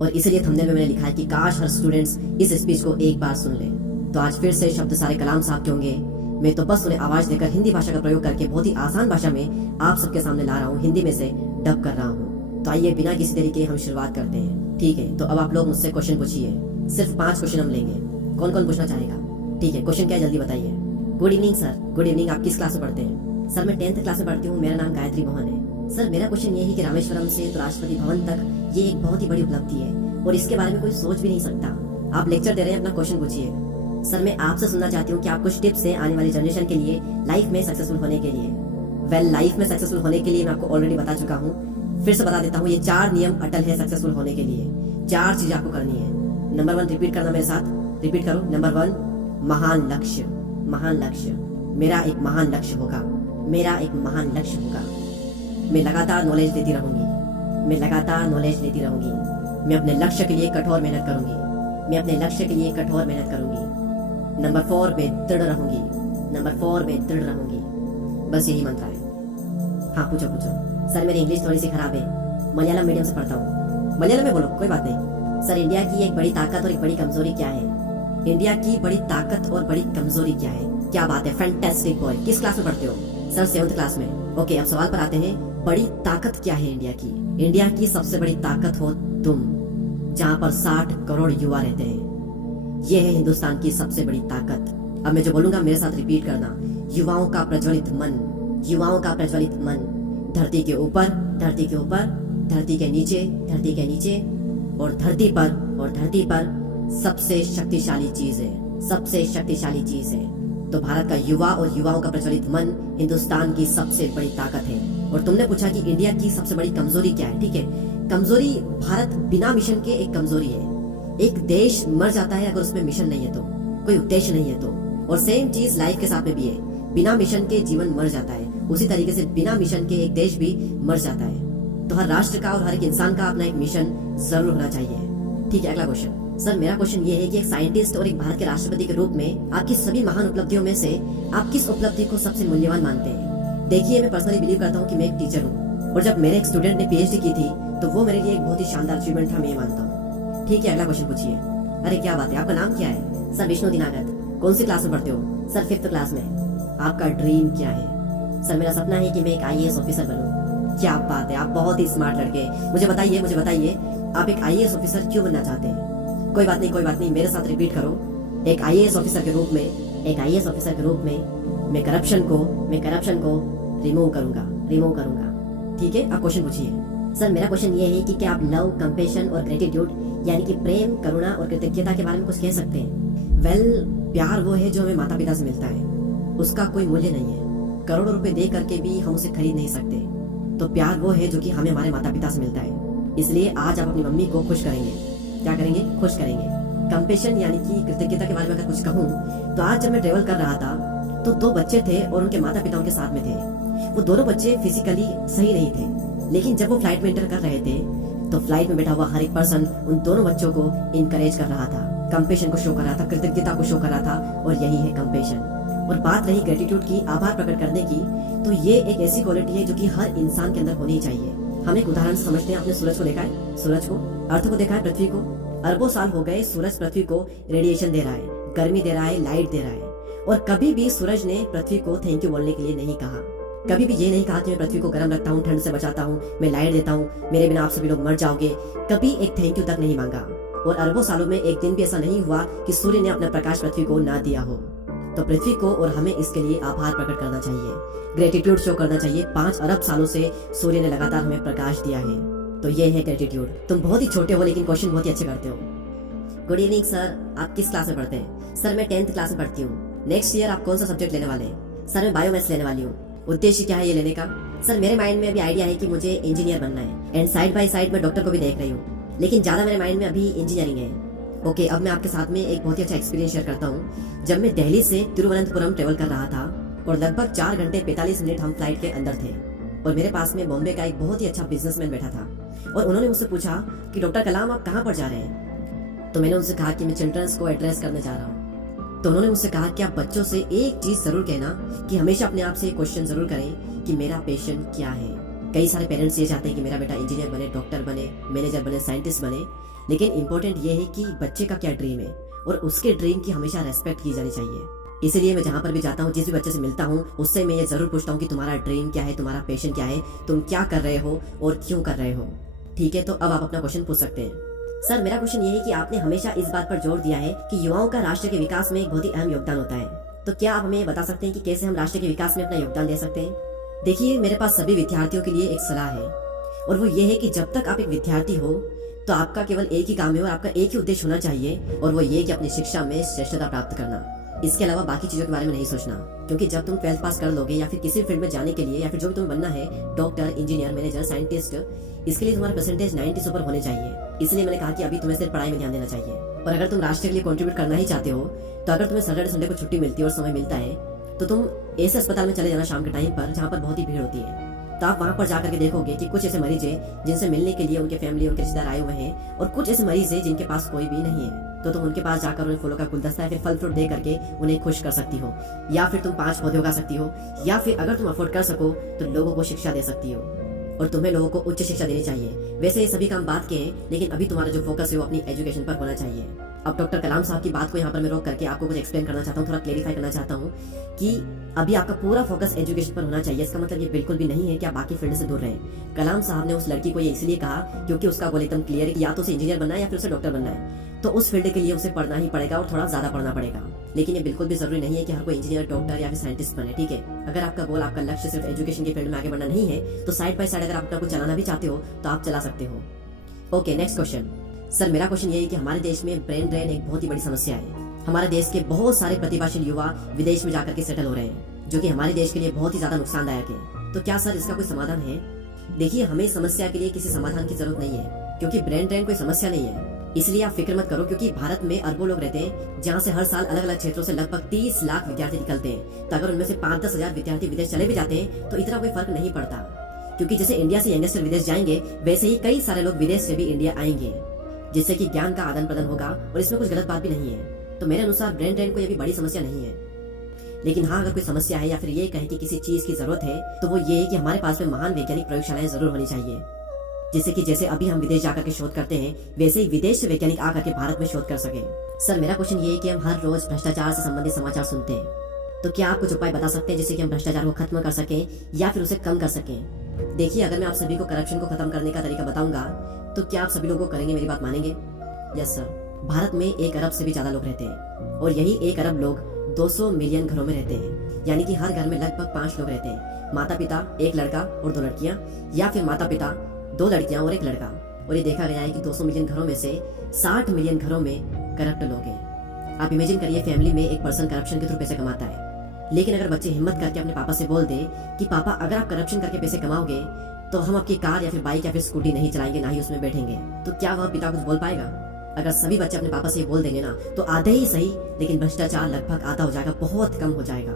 और इसीलिए थंबनेल में मैंने लिखा है कि काश हर स्टूडेंट्स इस स्पीच को एक बार सुन ले। तो आज फिर से शब्द सारे कलाम साहब के होंगे। मैं तो बस उन्हें आवाज देकर हिंदी भाषा का प्रयोग करके बहुत ही आसान भाषा में आप सबके सामने ला रहा हूँ, हिंदी में से डब कर रहा हूँ। तो आइए बिना किसी देरी के हम शुरुआत करते हैं। ठीक है, तो अब आप लोग मुझसे क्वेश्चन पूछिए। सिर्फ 5 क्वेश्चन हम लेंगे। कौन कौन पूछना चाहेगा? ठीक है, क्वेश्चन क्या है जल्दी बताइए। Good evening sir. Good evening. आप किस क्लास में पढ़ते हैं? सर मैं 10th क्लास में पढ़ती हूँ। मेरा नाम गायत्री मोहन है। सर मेरा क्वेश्चन ये है कि रामेश्वरम से तो राष्ट्रपति भवन तक ये एक बहुत ही बड़ी उपलब्धि है और इसके बारे में कोई सोच भी नहीं सकता। आप लेक्चर दे रहे हैं, अपना क्वेश्चन पूछिए। सर मैं आपसे सुनना चाहती हूँ कि आप कुछ टिप्स हैं आने वाली जनरेशन के लिए लाइफ में सक्सेसफुल होने के लिए। लाइफ में सक्सेसफुल होने के लिए मैं आपको ऑलरेडी बता चुका हूँ, फिर से बता देता हूँ। ये 4 नियम अटल है सक्सेसफुल होने के लिए। 4 चीज आपको करनी है। नंबर 1 रिपीट करना मेरे साथ, रिपीट करो। नंबर 1 महान लक्ष्य। महान लक्ष्य। मेरा एक महान लक्ष्य होगा। मेरा एक महान लक्ष्य होगा। मैं लगातार नॉलेज लेती रहूंगी। मैं लगातार नॉलेज लेती रहूंगी। मैं अपने लक्ष्य के लिए कठोर मेहनत करूंगी। मैं अपने लक्ष्य के लिए कठोर मेहनत करूंगी। नंबर 4 मैं दृढ़ रहूंगी। नंबर 4 मैं दृढ़ रहूंगी। बस यही मंत्र है। हाँ पूछो पूछो। सर मेरी इंग्लिश थोड़ी सी खराब है, मलयालम मीडियम से पढ़ता हूँ। मलयालम में बोलो, कोई बात नहीं। सर इंडिया की एक बड़ी ताकत और एक बड़ी कमजोरी क्या है? इंडिया की बड़ी ताकत और बड़ी कमजोरी क्या है? क्या बात है, फैंटास्टिक बॉय। किस क्लास में पढ़ते हो? सर 7th क्लास में। ओके, अब सवाल पर आते हैं। बड़ी ताकत क्या है इंडिया की? इंडिया की सबसे बड़ी ताकत हो तुम, जहाँ पर 60 करोड़ युवा रहते हैं। यह है हिंदुस्तान की सबसे बड़ी ताकत। अब मैं जो बोलूंगा मेरे साथ रिपीट करना। युवाओं का प्रज्वलित मन। युवाओं का प्रज्वलित मन। धरती के ऊपर, धरती के ऊपर, धरती के नीचे, धरती के नीचे और धरती पर, और धरती पर सबसे शक्तिशाली चीज है। सबसे शक्तिशाली चीज है। तो भारत का युवा और युवाओं का प्रज्वलित मन हिंदुस्तान की सबसे बड़ी ताकत है। और तुमने पूछा कि इंडिया की सबसे बड़ी कमजोरी क्या है। ठीक है, कमजोरी भारत बिना मिशन के एक कमजोरी है। एक देश मर जाता है अगर उसमें मिशन नहीं है तो, कोई उद्देश्य नहीं है तो। और सेम चीज लाइफ के साथ में भी है। बिना मिशन के जीवन मर जाता है, उसी तरीके से बिना मिशन के एक देश भी मर जाता है। तो हर राष्ट्र का और हर एक इंसान का अपना एक मिशन जरूर होना चाहिए। ठीक है, अगला क्वेश्चन। सर मेरा क्वेश्चन ये है कि एक साइंटिस्ट और एक भारत के राष्ट्रपति के रूप में आपकी सभी महान उपलब्धियों में से आप किस उपलब्धि को सबसे मूल्यवान मानते हैं? देखिए मैं पर्सनली बिलीव करता हूँ कि मैं एक टीचर हूँ और जब मेरे एक स्टूडेंट ने PhD की थी तो वो मेरे लिए एक बहुत ही शानदार अचीवमेंट था, मैं ये मानता हूँ। ठीक है, अगला क्वेश्चन पूछिए। अरे क्या बात है, आपका नाम क्या है? सर विष्णु दिनागत। कौन सी क्लास में पढ़ते हो? सर 5th क्लास में। आपका ड्रीम क्या है? सर मेरा सपना है कि मैं एक IAS ऑफिसर बनूं। क्या बात है, आप बहुत ही स्मार्ट लड़के। मुझे बताइए आप एक IAS ऑफिसर क्यों बनना चाहते हैं? कोई बात नहीं, मेरे साथ रिपीट करो। एक IAS ऑफिसर के रूप में, एक IAS ऑफिसर के रूप में मैं करप्शन को रिमूव करूंगा। ठीक है, आप क्वेश्चन पूछिए। सर मेरा क्वेश्चन ये है कि क्या आप लव, कंपैशन और ग्रेटिट्यूड यानी कि प्रेम, करुणा और कृतज्ञता के बारे में कुछ कह सकते हैं? प्यार वो है जो हमें माता पिता से मिलता है, उसका कोई मूल्य नहीं है। करोड़ों रुपए दे करके भी हम उसे खरीद नहीं सकते। तो प्यार वो है जो कि हमें हमारे माता पिता से मिलता है। इसलिए आज आप अपनी मम्मी को खुश करेंगे। क्या करेंगे? खुश करेंगे। कंपैशन यानी कि कृतज्ञता के बारे में अगर कुछ कहूँ तो आज जब मैं ट्रेवल कर रहा था तो 2 बच्चे थे और उनके माता पिता उनके साथ में थे। वो दोनों बच्चे फिजिकली सही नहीं थे, लेकिन जब वो फ्लाइट में एंटर कर रहे थे तो फ्लाइट में बैठा हुआ हर एक पर्सन उन दोनों बच्चों को इनकरेज कर रहा था, कंपैशन को शो कर रहा था, कृतज्ञता को शो कर रहा था। और यही है कंपैशन। और बात रही ग्रेटिट्यूड की, आभार प्रकट करने की, तो ये एक ऐसी क्वालिटी है जो कि हर इंसान के अंदर होनी चाहिए। हम एक उदाहरण से समझते हैं। आपने सूरज को देखा है? सूरज को, अर्थ को देखा है? पृथ्वी को? अरबों साल हो गए सूरज पृथ्वी को रेडिएशन दे रहा है, गर्मी दे रहा है, लाइट दे रहा है। और कभी भी सूरज ने पृथ्वी को थैंक यू बोलने के लिए नहीं कहा। कभी भी ये नहीं कहा कि मैं पृथ्वी को गर्म रखता हूँ, ठंड से बचाता हूँ, मैं लाइट देता हूँ, मेरे बिना आप सभी लोग मर जाओगे। कभी एक थैंक यू तक नहीं मांगा। और अरबों सालों में एक दिन भी ऐसा नहीं हुआ कि सूर्य ने अपना प्रकाश पृथ्वी को ना दिया हो। तो पृथ्वी को और हमें इसके लिए आभार प्रकट करना चाहिए, ग्रेटिट्यूड शो करना चाहिए। 5 अरब सालों से सूर्य ने लगातार हमें प्रकाश दिया है। तो ये है ग्रेटिट्यूड। तुम बहुत ही छोटे हो लेकिन क्वेश्चन बहुत ही अच्छे करते हो। Good evening sir. आप किस क्लास में पढ़ते हैं? सर मैं 10th क्लास में पढ़ती हूँ। नेक्स्ट ईयर आप कौन सा सब्जेक्ट लेने वाले हैं? सर मैं बायोमैथ्स लेने वाली हूँ। उद्देश्य क्या है ये लेने का? सर मेरे माइंड में अभी आइडिया है कि मुझे इंजीनियर बनना है एंड साइड बाय साइड मैं डॉक्टर को भी देख रही हूँ, लेकिन ज्यादा मेरे माइंड में अभी इंजीनियरिंग है। ओके, अब मैं आपके साथ में एक बहुत ही अच्छा एक्सपीरियंस शेयर करता हूँ। जब मैं दिल्ली से तिरुवनंतपुरम ट्रेवल कर रहा था और लगभग 4 घंटे 45 मिनट हम फ्लाइट के अंदर थे और मेरे पास में बॉम्बे का एक बहुत ही अच्छा बिजनेसमैन बैठा था और उन्होंने मुझसे पूछा कि डॉक्टर कलाम आप कहाँ पर जा रहे हैं? तो मैंने उनसे कहा कि मैं चिल्ड्रंस को एड्रेस करने जा रहा हूँ। तो उन्होंने मुझसे कहा कि आप बच्चों से एक चीज जरूर कहना कि हमेशा अपने आप से एक क्वेश्चन जरूर करें कि मेरा पैशन क्या है। कई सारे पेरेंट्स ये चाहते हैं कि मेरा बेटा इंजीनियर बने, डॉक्टर बने, मैनेजर बने, साइंटिस्ट बने, लेकिन इम्पोर्टेंट ये है कि बच्चे का क्या ड्रीम है और उसके ड्रीम की हमेशा रेस्पेक्ट की जानी चाहिए। इसलिए मैं जहाँ पर भी जाता हूँ, जिस भी बच्चे से मिलता हूँ, उससे मैं ये जरूर पूछता हूँ कि तुम्हारा ड्रीम क्या है, तुम्हारा पैशन क्या है, तुम क्या कर रहे हो और क्यों कर रहे हो। ठीक है, तो अब आप अपना क्वेश्चन पूछ सकते हैं। सर, मेरा क्वेश्चन ये है कि आपने हमेशा इस बात पर जोर दिया है कि युवाओं का राष्ट्र के विकास में एक बहुत ही अहम योगदान होता है, तो क्या आप हमें ये बता सकते हैं कि कैसे हम राष्ट्र के विकास में अपना योगदान दे सकते हैं। देखिए, मेरे पास सभी विद्यार्थियों के लिए एक सलाह है और वो ये है कि जब तक आप एक विद्यार्थी हो तो आपका केवल एक ही काम है और आपका एक ही उद्देश्य होना चाहिए, और वो ये कि अपनी शिक्षा में श्रेष्ठता प्राप्त करना। इसके अलावा बाकी चीजों के बारे में नहीं सोचना, क्योंकि जब तुम 12th पास कर लोगे या फिर किसी फील्ड में जाने के लिए या फिर जो भी तुम्हें बनना है, डॉक्टर, इंजीनियर, मैनेजर, साइंटिस्ट, इसके लिए तुम्हारा परसेंटेज 90 से ऊपर होने चाहिए। इसलिए मैंने कहा कि अभी तुम्हें सिर्फ पढ़ाई में ध्यान देना चाहिए। और अगर तुम राष्ट्र के लिए कंट्रीब्यूट करना ही चाहते हो तो अगर तुम्हें सैटरडे संडे को छुट्टी मिलती है और समय मिलता है तो तुम ऐसे अस्पताल में चले जाना शाम के टाइम पर जहाँ पर बहुत ही भीड़ होती है। तो आप वहाँ पर जाकर के देखोगे कि कुछ ऐसे मरीज हैं जिनसे मिलने के लिए उनके फैमिली, उनके रिश्तेदार आए हुए हैं, और कुछ ऐसे मरीज हैं जिनके पास कोई भी नहीं है। तो तुम उनके पास जाकर उन्हें फूलों का गुलदस्ता या फिर फल फ्रूट दे करके उन्हें खुश कर सकती हो, या फिर तुम 5 पौधे उगा सकती हो, या फिर अगर तुम अफोर्ड कर सको तो लोगों को शिक्षा दे सकती हो। और तुम्हें लोगों को उच्च शिक्षा देनी चाहिए। वैसे ये सभी काम बात के हैं, लेकिन अभी तुम्हारा जो फोकस है वो अपनी एजुकेशन पर होना चाहिए। अब डॉक्टर कलाम साहब की बात को यहाँ पर मैं रोक करके आपको कुछ एक्सप्लेन करना चाहता हूँ, थोड़ा क्लेरिफाई करना चाहता हूँ कि अभी आपका पूरा फोकस एजुकेशन पर होना चाहिए। इसका मतलब ये बिल्कुल भी नहीं है कि आप बाकी फील्ड से दूर रहें। कलाम साहब ने उस लड़की को ये इसलिए कहा क्योंकि उसका गोल एकदम क्लियर है कि या तो उसे इंजीनियर बनना है या फिर उसे डॉक्टर बनना है, तो उस फील्ड के लिए उसे पढ़ना ही पड़ेगा और थोड़ा ज्यादा पढ़ना पड़ेगा। लेकिन ये बिल्कुल भी जरूरी नहीं है कि हर कोई इंजीनियर, डॉक्टर या फिर साइंटिस्ट बने। ठीक है, अगर आपका गोल, आपका लक्ष्य सिर्फ एजुकेशन के फील्ड में आगे बढ़ना नहीं है तो साइड बाय साइड अगर आप अपना कुछ चलाना भी चाहते हो तो आप चला सकते हो। Okay, next question. सर, मेरा क्वेश्चन ये है कि हमारे देश में ब्रेन ड्रेन एक बहुत ही बड़ी समस्या है। हमारे देश के बहुत सारे प्रतिभाशाली युवा विदेश में जाकर के सेटल हो रहे हैं, जो कि हमारे देश के लिए बहुत ही ज्यादा नुकसानदायक है। तो क्या सर इसका कोई समाधान है? देखिए, हमें समस्या के लिए किसी समाधान की जरूरत नहीं है, क्योंकि ब्रेन ड्रेन कोई समस्या नहीं है। इसलिए आप फिक्र मत करो, क्योंकि भारत में अरबों लोग रहते हैं, जहाँ से हर साल अलग अलग क्षेत्रों से लगभग 30 लाख विद्यार्थी निकलते हैं। तो अगर उनमें से 5-10 हजार विद्यार्थी विदेश चले भी जाते हैं तो इतना कोई फर्क नहीं पड़ता, क्योंकि जैसे इंडिया से यंगस्टर विदेश जाएंगे वैसे ही कई सारे लोग विदेश से भी इंडिया आएंगे, जिससे कि ज्ञान का आदान प्रदान होगा और इसमें कुछ गलत बात भी नहीं है। तो मेरे अनुसार ब्रेन ड्रेन कोई अभी बड़ी समस्या नहीं है। लेकिन हाँ, अगर कोई समस्या है या फिर ये कहें कि किसी चीज की जरूरत है तो वो ये है कि हमारे पास में महान वैज्ञानिक प्रयोगशालाएं जरूर होनी चाहिए, जिससे कि जैसे अभी हम विदेश जाकर के शोध करते हैं वैसे ही विदेश से वैज्ञानिक आकर के भारत में शोध कर सके। सर, मेरा क्वेश्चन ये है कि हम हर रोज भ्रष्टाचार से संबंधित समाचार सुनते हैं, तो क्या आप कुछ उपाय बता सकते हैं जिससे कि हम भ्रष्टाचार को खत्म कर सकें या फिर उसे कम कर सकें? देखिए, अगर मैं आप सभी को करप्शन को खत्म करने का तरीका बताऊंगा तो क्या आप सभी लोगों को करेंगे, मेरी बात मानेंगे? Yes sir. भारत में 1 अरब से भी ज्यादा लोग रहते हैं और यही 1 अरब लोग 200 मिलियन घरों में रहते हैं, यानी कि हर घर में लगभग 5 लोग रहते हैं। माता पिता, 1 लड़का और 2 लड़कियां, या फिर माता पिता, 2 लड़कियां और 1 लड़का। और ये देखा गया है कि 200 मिलियन घरों में से 60 मिलियन घरों में करप्ट लोग हैं। आप इमेजिन करिए, फैमिली में एक पर्सन करप्शन के थ्रू पैसे कमाता है, लेकिन अगर बच्चे हिम्मत करके अपने पापा से बोल दे कि पापा, अगर आप करप्शन करके पैसे कमाओगे तो हम आपकी कार या फिर बाइक या फिर स्कूटी नहीं चलाएंगे, ना ही उसमें बैठेंगे, तो क्या वह पिता कुछ बोल पाएगा? अगर सभी बच्चे अपने पापा से ये बोल देंगे ना तो आधे ही सही, लेकिन भ्रष्टाचार लगभग आधा हो जाएगा, बहुत कम हो जाएगा।